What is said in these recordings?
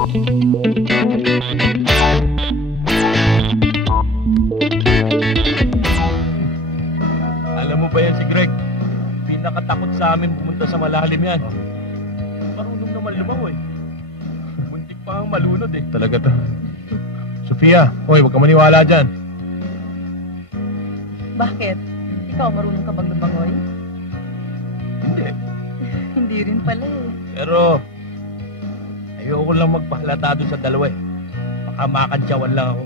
Alam mo ba yan si Greg? Pinakatakot sa amin pumunta sa malalim yan. Marunong naman lumangoy. Muntik pa ang malunod eh. Talaga to. Sofia, hoy, huwag ka maniwala dyan. Bakit? Ikaw, marunong ka bang lumangoy? Hindi. Hindi rin pala eh. Pero, ayoko lang magpahalata doon sa dalawa eh. Baka makantyawan lang ako.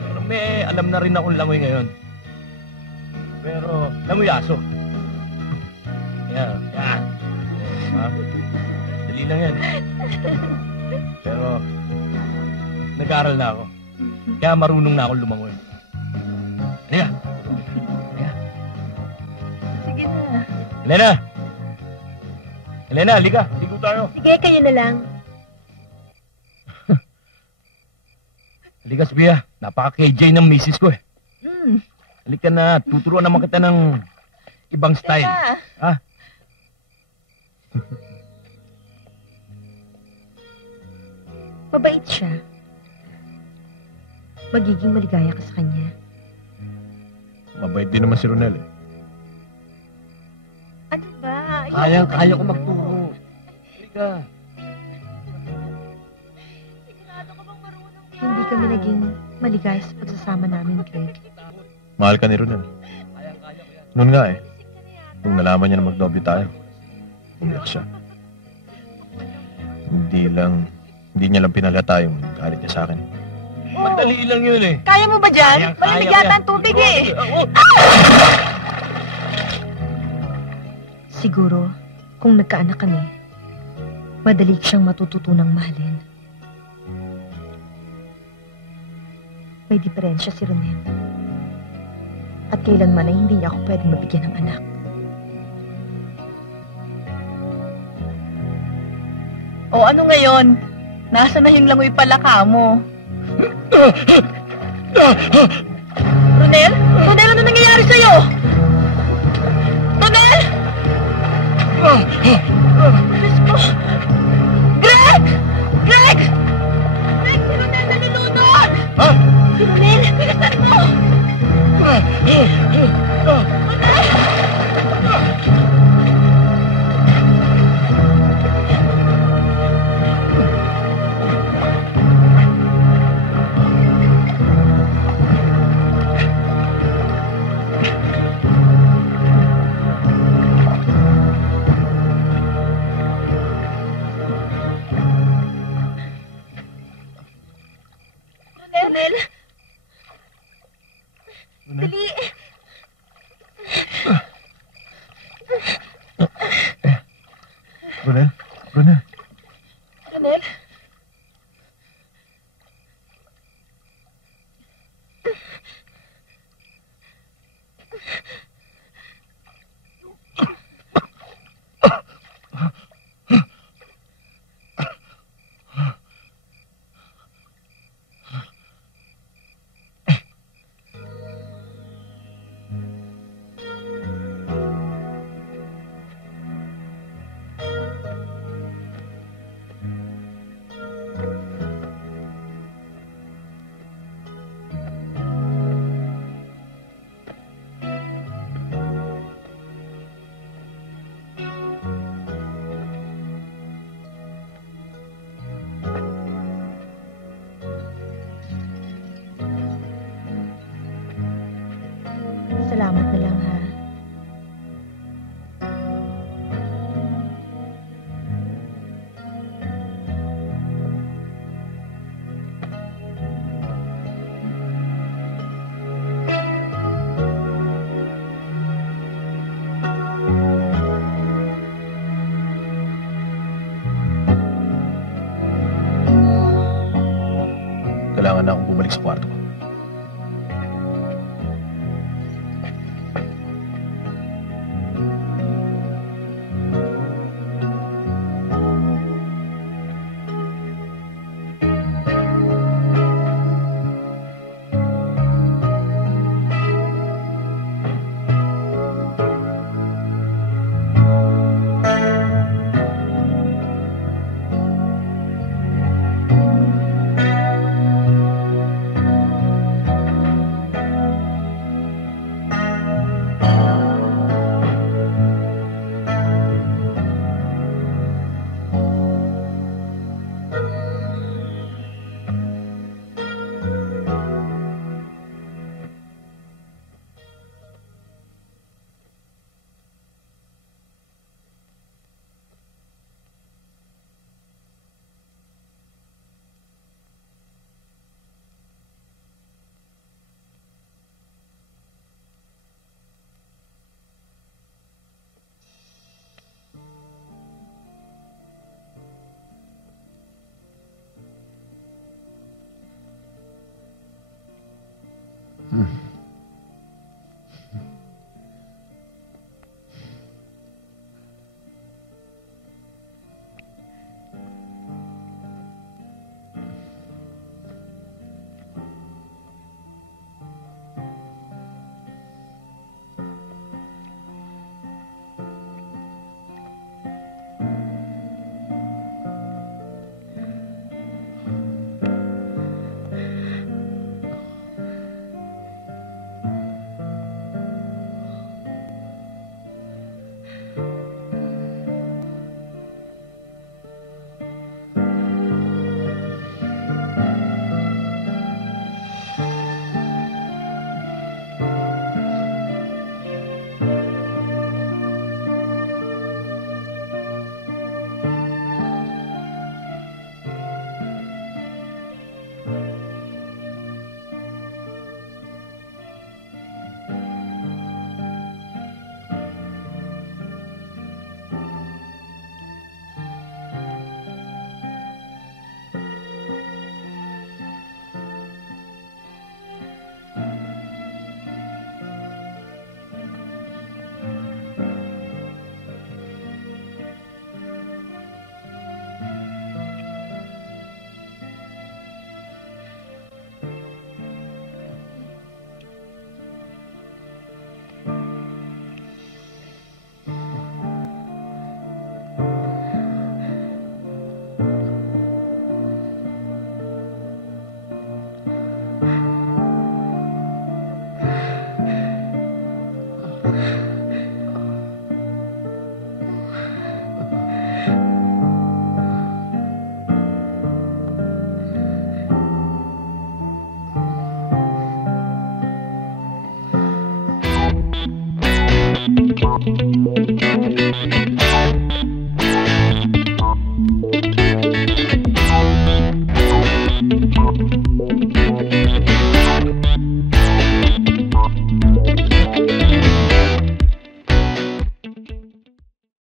Pero may alam na rin akong langoy ngayon. Pero, langoy aso. Yan, yan. Ha? Dali lang yan. Pero, nag-aaral na ako. Kaya marunong na akong lumangoy. Halika! Halika! Sige na. Elena! Elena, halika! Ligo tayo! Sige, kayo na lang. Halika, Sofia. Napaka-KJ ng misis ko eh. Halika na, tuturuan naman kita ng ibang style. Teka. Ha? Mabait siya. Magiging maligaya ka sa kanya. Mabait din naman si Ronel eh. Ano ba? Kaya ko magturo. Halika. Hindi kami naging maligaya sa pagsasama namin, Greg. Mahal ka ni Ronel. Noon nga eh. Nung nalaman niya na magnobyo tayo, umiyak siya. Hindi niya lang pinalata yung galit niya sa akin. Madali lang yun eh. Kaya mo ba dyan? Malamig yata ang tubig eh. Siguro, kung nagkaanak kami, madali siyang matututunang mahalin. May diferensya si Ronel. At kailanman ay hindi niya ako pwedeng mabigyan ng anak. O ano ngayon? Nasa na yung langoy palaka mo? Ronel? Ronel, ano nangyayari sa'yo? Ronel! Diyos ko! Greg! Greg! Greg, si Ronel na nilunod! Ha? Si Ronel, bilisan mo! Ronel! Dali! Ronel? Ronel? Ronel? Salamat na lang, ha? Kailangan na akong bumalik sa kwarto ko.